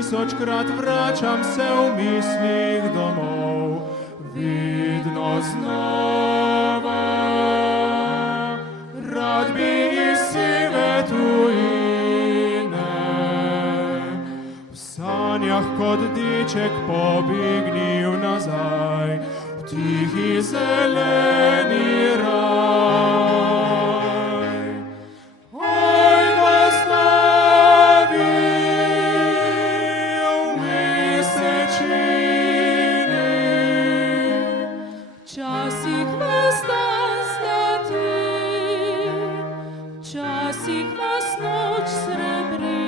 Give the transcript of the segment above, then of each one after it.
1000krat vračam se v mislih domov, vidno znova. Rad bi iz sive tujine, v sanjah kot deček pobegnil nazaj, v tihi zeleni raj. Oj, gozdovi v mesečini, Včasih vas dan zlati, včasih vas noč srebri.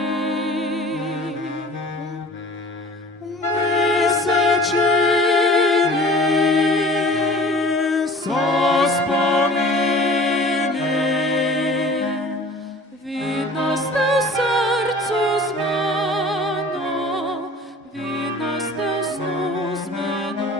Mesečini so spomini, Vidno ste v srcu z mano, vidno ste v snu z menoj.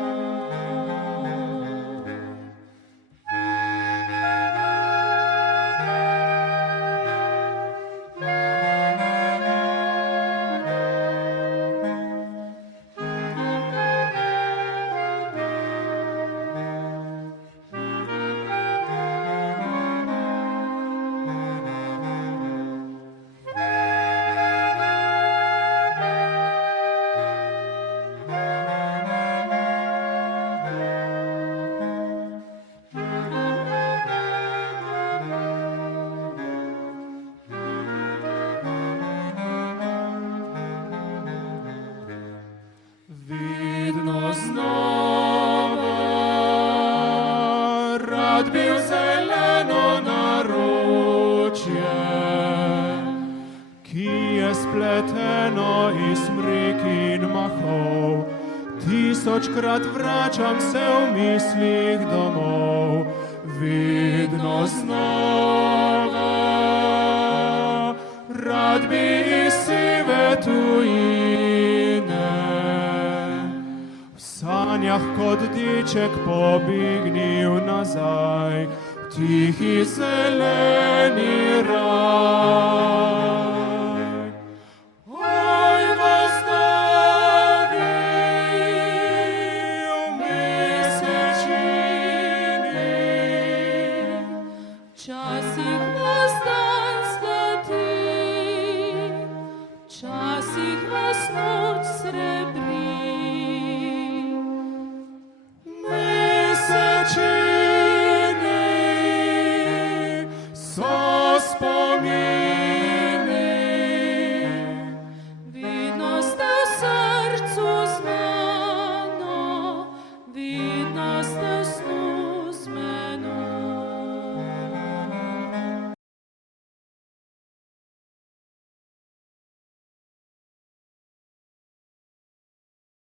Vidno znova, rad bi v zeleno naročje, ki je spleteno iz smrek in mahov. 1000krat vračam se v mislih domov, vidno znova. Rad bi iz sive tujine, v sanjah kot deček pobegnil nazaj, v tihi zeleni raj.